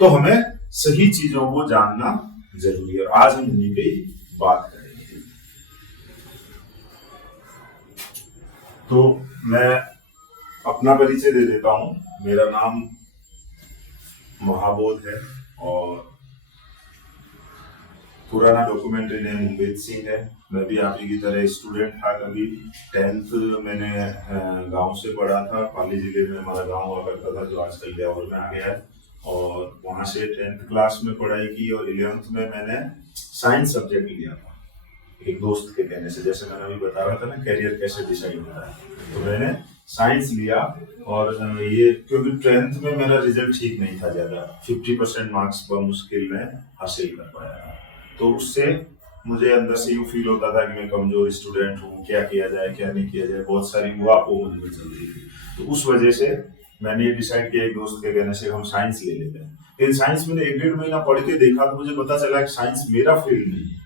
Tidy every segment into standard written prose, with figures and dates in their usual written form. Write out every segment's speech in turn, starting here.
तो हमें सही चीजों को जानना जरूरी है। आज हम इन्हीं पे बात करेंगे। तो मैं अपना परिचय दे देता हूं। मेरा नाम महाबोध है और पुराना डॉक्यूमेंट्री नेम उम्मीद सिंह है। मैं भी आप ही की तरह स्टूडेंट था। कभी 10th मैंने गांव से पढ़ा था। पाली जिले में हमारा गांव हुआ करता था, जो आजकल ब्यावर में आ गया है। और वहां से 10th क्लास में पढ़ाई की और 11th में मैंने साइंस सब्जेक्ट लिया था, एक दोस्त के कहने से। जैसे मैंने अभी बता रहा था ना, करियर कैसे डिसाइड होता है, तो मैंने साइंस लिया। और ये क्योंकि 10th में मेरा रिजल्ट ठीक नहीं था, ज्यादा 50% मार्क्स मुश्किल में हासिल कर पाया था। तो उससे मुझे अंदर से यूँ फील होता था कि मैं कमजोर स्टूडेंट हूँ, क्या किया जाए क्या नहीं किया जाए, बहुत सारी वापो मन में चल रही थी। तो उस वजह से मैंने ये डिसाइड किया एक दोस्त के कहने से हम साइंस ले लेते हैं। लेकिन साइंस मैंने 1-1.5 महीना पढ़ के देखा तो मुझे पता चला कि साइंस मेरा फील्ड नहीं है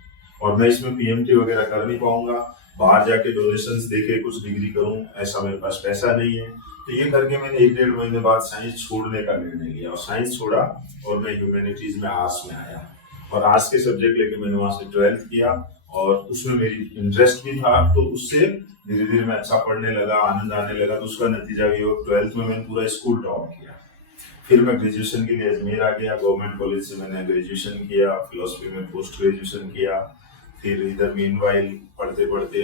और मैं इसमें पीएमटी वगैरह कर नहीं पाऊंगा। बाहर जाके डोनेशंस देके कुछ डिग्री करूं, ऐसा मेरे पास पैसा नहीं है। तो ये करके मैंने 1-1.5 महीने बाद साइंस छोड़ने का निर्णय लिया और साइंस छोड़ा और मैं ह्यूमैनिटीज में आर्ट्स में आया। और आर्ट्स के सब्जेक्ट लेके मैंने वहां से 12th किया और उसमें मेरी इंटरेस्ट भी था। तो उससे धीरे धीरे मैं अच्छा पढ़ने लगा, आनंद आने लगा। तो उसका नतीजा भी हो 12th में मैंने पूरा स्कूल टॉप किया। फिर मैं ग्रेजुएशन के लिए अजमेर आ गया। गवर्नमेंट कॉलेज से मैंने ग्रेजुएशन किया, फिलोसफी में पोस्ट ग्रेजुएशन किया। फिर इधर मीनवाइल पढ़ते पढ़ते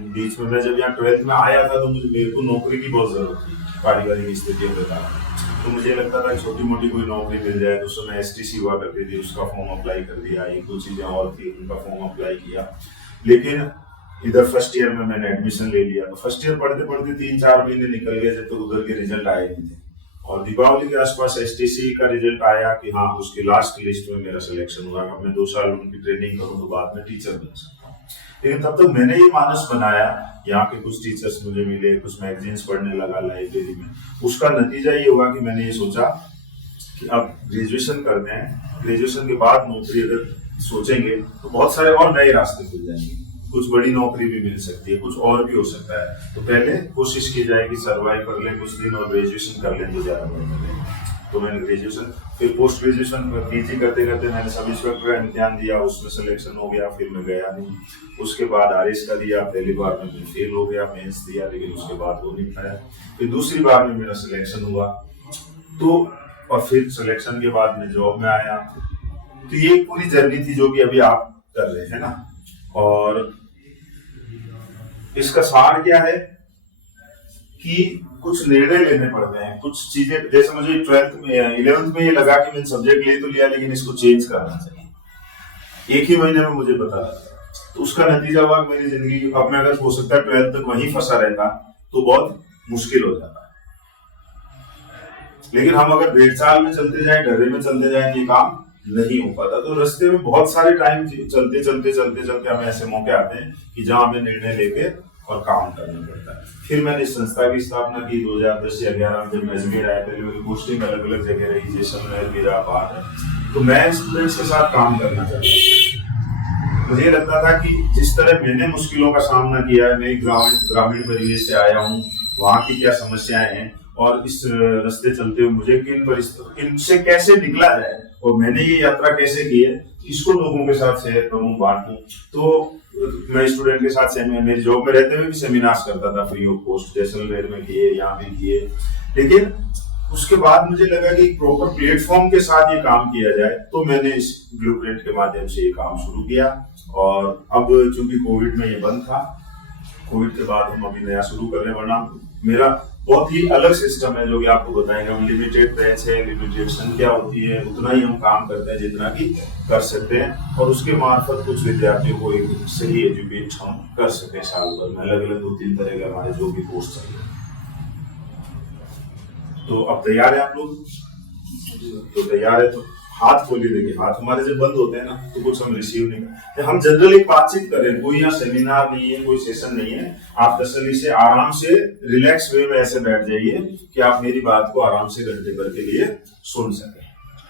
बीच में मैं जब यहाँ 12th में आया था तो मेरे को नौकरी की बहुत जरूरत थी पारिवारिक स्थितियों के कारण। तो मुझे लगता था छोटी मोटी कोई नौकरी मिल जाए। तो उसमें एसटीसी हुआ करती थी, उसका फॉर्म अप्लाई कर दिया। एक दो चीजें और थी, उनका फॉर्म अप्लाई किया। लेकिन इधर फर्स्ट ईयर में मैंने एडमिशन ले लिया। तो फर्स्ट ईयर पढ़ते पढ़ते 3-4 महीने निकल गए जब तक उधर के रिजल्ट आए नहीं थे। और दीपावली के आसपास एसटीसी का रिजल्ट आया कि हाँ, उसकी लास्ट लिस्ट में मेरा सिलेक्शन हुआ। अब मैं 2 साल उनकी ट्रेनिंग करूँ तो बाद में टीचर बन सकता हूँ। लेकिन तब तक मैंने ये मानस बनाया, यहाँ के कुछ टीचर्स मुझे मिले, कुछ मैगजीन्स पढ़ने लगा लाइब्रेरी में। उसका नतीजा ये हुआ कि मैंने ये सोचा कि अब ग्रेजुएशन करते हैं, ग्रेजुएशन के बाद नौकरी अगर सोचेंगे तो बहुत सारे और नए रास्ते खुल जाएंगे। कुछ बड़ी नौकरी भी मिल सकती है, कुछ और भी हो सकता है। तो पहले कोशिश की जाए कि सर्वाइव कर लें कुछ दिन और ग्रेजुएशन कर लें तो ज्यादा बेहतर है। तो मैंने ग्रेजुएशन, फिर पोस्ट ग्रेजुएशन पीजी करते करते मैंने सब इंस्पेक्टर का इम्तिहान दिया, उसमें सिलेक्शन हो गया। फिर मैं गया नहीं। उसके बाद आरएस का दिया, पहली बार में मैं फेल हो गया, मेंस दिया लेकिन उसके बाद हो नहीं पाया। फिर दूसरी बार में मेरा सिलेक्शन हुआ। तो और फिर सिलेक्शन के बाद मैं जॉब में आया। तो ये पूरी जर्नी थी जो कि अभी आप कर रहे हैं ना। और इसका सार क्या है कि कुछ निर्णय लेने पड़ते हैं, कुछ चीजें। जैसे मुझे 12th में 11th में ये लगा कि मैंने सब्जेक्ट ले तो लिया लेकिन इसको चेंज करना चाहिए। एक ही महीने में मुझे पता लगा। तो उसका नतीजा हुआ मेरी जिंदगी। अब मैं अगर हो सकता है 12th तक वहीं फंसा रहता तो बहुत मुश्किल हो जाता। लेकिन हम अगर 1.5 साल में चलते जाए, डरे में चलते जाए, ये काम नहीं हो पाता। तो रास्ते में बहुत सारे टाइम चलते चलते चलते चलते हमें ऐसे मौके आते हैं कि जहां हमें निर्णय लेके और काम करना पड़ता है। फिर मैंने इस संस्था की स्थापना की 2010 या 11 में। जब मैं अजमेर आया, पहले मेरी पोस्टिंग अलग अलग जगह रही, जैसलमेर, मेरा बात है। तो मैं स्टूडेंट्स के साथ काम करना चाहता था। मुझे लगता था कि जिस तरह मैंने मुश्किलों का सामना किया है, मैं ग्रामीण परिवेश से आया हूँ, वहाँ की क्या समस्याएं हैं और इस रास्ते चलते हुए मुझे किन परिस्थितियों, इनसे कैसे निकला जाए और मैंने ये यात्रा कैसे की है, इसको लोगों के साथ शेयर करूं, बांटूं। तो मैं स्टूडेंट के साथ मेरी जॉब में रहते हुए भी सेमिनार्स करता था फ्री ऑफ कॉस्ट, जैसलमेर में किए, यहाँ भी किए। लेकिन उसके बाद मुझे लगा कि प्रॉपर प्लेटफॉर्म के साथ ये काम किया जाए। तो मैंने इस ब्लूप्रिंट के माध्यम से ये काम शुरू किया। और अब चूंकि कोविड में ये बंद था, कोविड के बाद हम अभी नया शुरू कर रहे हैं। वरना मेरा बहुत ही अलग सिस्टम है जो कि आपको बताएंगे। हम लिमिटेड बैच है, लिमिटेड संख्या होती है, उतना ही हम काम करते हैं जितना कि कर सकते हैं। और उसके मार्फत कुछ विद्यार्थियों को एक सही एजुकेट हम कर सके साल भर में। अलग अलग 2-3 तरह के हमारे जो भी कोर्स चाहिए। तो अब तैयार है आप लोग? तो तैयार है तो हाथ खोलिए। देखिए, हाथ हमारे जब बंद होते हैं ना तो कुछ हम रिसीव नहीं करते। हम जनरली बातचीत करें, कोई यहाँ सेमिनार नहीं है, कोई सेशन नहीं है। आप तसल्ली से आराम से रिलैक्स वे में ऐसे बैठ जाइए कि आप मेरी बात को आराम से घंटे भर के लिए सुन सके।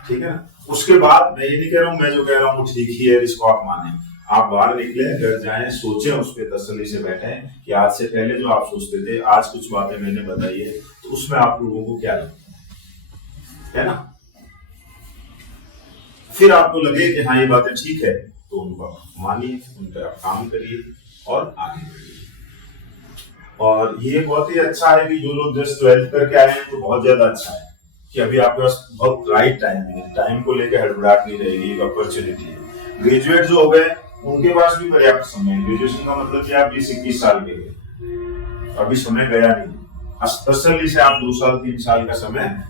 ठीक है ना? उसके बाद मैं ये नहीं कह रहा हूँ, मैं जो कह रहा हूँ ठीक ही है, इसको आप माने। आप बाहर निकले, घर जाएं, सोचें, उस पर तसल्ली से बैठें कि आज से पहले जो आप सोचते थे, आज कुछ बातें मैंने बताई है तो उसमें आप लोगों को क्या लगता है। है ना। फिर आपको लगे कि हाँ ये बातें ठीक है, तो उनको मानिए, उन पर आप काम करिए और आगे बढ़िए। और ये बहुत ही अच्छा है कि जो लोग जस्ट 12th करके आए हैं तो बहुत ज्यादा अच्छा है कि अभी आपके पास बहुत राइट टाइम है, टाइम को लेकर हड़बड़ाहट नहीं रहेगी, एक अपॉर्चुनिटी है। ग्रेजुएट जो हो गए उनके पास भी पर्याप्त समय है। ग्रेजुएशन का मतलब कि आप 20-21 साल के हैं, अभी समय गया नहीं। तसल्ली से आप 2 साल 3 साल का समय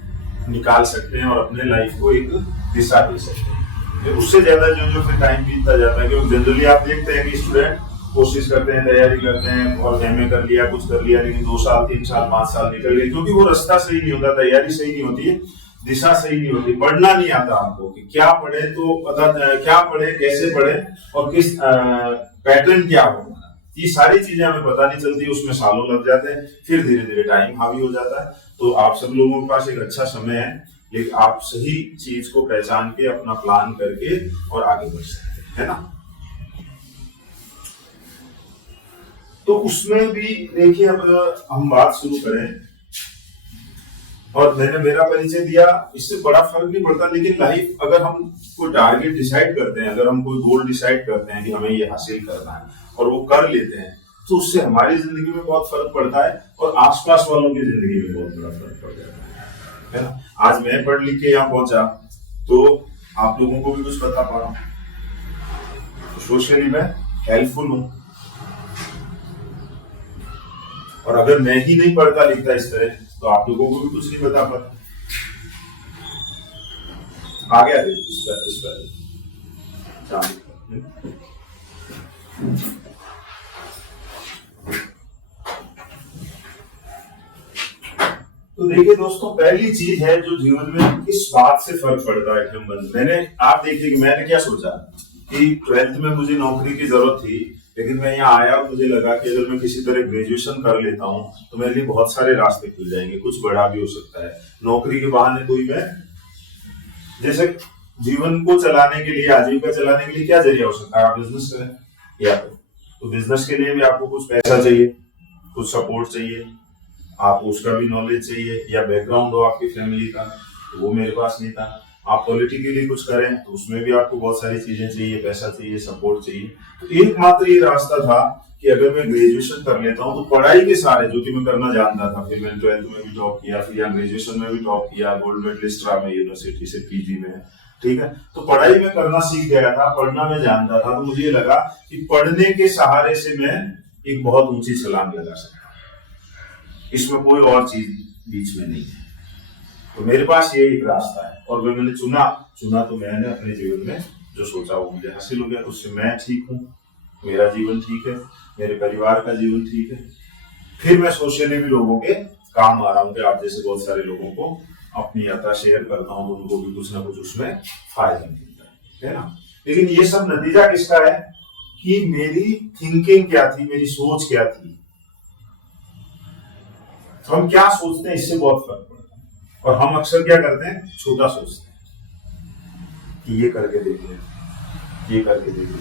निकाल सकते हैं और अपने लाइफ को एक दिशा दे सकते हैं। उससे ज्यादा जो फिर टाइम बीतता जाता है, क्योंकि जनरली आप देखते हैं कि स्टूडेंट कोशिश करते हैं, तैयारी करते हैं और एमए कर लिया, कुछ कर लिया, लेकिन 2 साल 3 साल 5 साल निकल गए, क्योंकि वो रास्ता सही नहीं होता, तैयारी सही नहीं होती है, दिशा सही नहीं होती, पढ़ना नहीं आता आपको कि क्या पढ़े, तो पता क्या पढ़े, कैसे पढ़े और किस पैटर्न क्या हो। ये सारी चीजें हमें पता नहीं चलती, उसमें सालों लग जाते हैं, फिर धीरे धीरे टाइम हावी हो जाता है। तो आप सब लोगों के पास एक अच्छा समय है, लेकिन आप सही चीज को पहचान के अपना प्लान करके और आगे बढ़ सकते हैं, है ना। तो उसमें भी देखिए, अब हम बात शुरू करें, और मैंने मेरा परिचय दिया, इससे बड़ा फर्क नहीं पड़ता, लेकिन लाइफ अगर हम कोई टारगेट डिसाइड करते हैं, अगर हम कोई गोल डिसाइड करते हैं कि हमें ये हासिल करना है और वो कर लेते हैं, तो उससे हमारी जिंदगी में बहुत फर्क पड़ता है और आसपास वालों की जिंदगी में बहुत बड़ा फर्क पड़ जाता है ना। आज मैं पढ़ लिख के यहाँ पहुंचा तो आप लोगों को भी कुछ बता पा रहा हूँ, सोशली मैं हेल्पफुल हूँ। और अगर मैं ही नहीं पढ़ता लिखता इस तरह, तो आप लोगों को भी कुछ नहीं बता पाता। आ गया इस पर तो देखिए दोस्तों, पहली चीज है जो जीवन में किस बात से फर्क पड़ता है। आप देखिए कि मैंने क्या सोचा कि 12th में मुझे नौकरी की जरूरत थी, लेकिन मैं यहाँ आया और मुझे लगा कि अगर मैं किसी तरह ग्रेजुएशन कर लेता हूँ तो मेरे लिए बहुत सारे रास्ते खुल जाएंगे, कुछ बड़ा भी हो सकता है। नौकरी के बहाने कोई मैं जैसे जीवन को चलाने के लिए, आजीविका चलाने के लिए क्या जरिया हो सकता है, आप बिजनेस करें या तो बिजनेस के लिए भी आपको कुछ पैसा चाहिए, कुछ सपोर्ट चाहिए, आप उसका भी नॉलेज चाहिए या बैकग्राउंड हो आपकी फैमिली का, तो वो मेरे पास नहीं था। आप पॉलिटिकली कुछ करें तो उसमें भी आपको बहुत सारी चीजें चाहिए, पैसा चाहिए, सपोर्ट चाहिए। तो एकमात्र ये रास्ता था कि अगर मैं ग्रेजुएशन कर लेता हूँ तो पढ़ाई के सारे जो कि मैं करना जानता था, फिर मैंने 12th में भी टॉप किया, फिर यहाँ ग्रेजुएशन में भी टॉप किया, गोल्ड मेडलिस्ट रहा मैं यूनिवर्सिटी से पीजी में, ठीक है। तो पढ़ाई में करना सीख गया था, पढ़ना मैं जानता था, तो मुझे लगा कि पढ़ने के सहारे से मैं एक बहुत ऊंची छलांग लगा सकता हूँ, इसमें कोई और चीज बीच में नहीं है। तो मेरे पास ये एक रास्ता है और मैंने चुना तो मैंने अपने जीवन में जो सोचा वो मुझे हासिल हो गया। उससे मैं ठीक हूँ, मेरा जीवन ठीक है, मेरे परिवार का जीवन ठीक है। फिर मैं सोशली भी लोगों के काम आ रहा हूँ कि आप जैसे बहुत सारे लोगों को अपनी यात्रा शेयर करता हूँ, तो उनको भी कुछ ना कुछ उसमें फायदा मिलता है ना। लेकिन ये सब नतीजा किसका है कि मेरी थिंकिंग क्या थी, मेरी सोच क्या थी। तो हम क्या सोचते हैं इससे बहुत फर्क पड़ता है, और हम अक्सर क्या करते हैं, छोटा सोचते हैं कि ये करके देख ले, ये करके देख ले।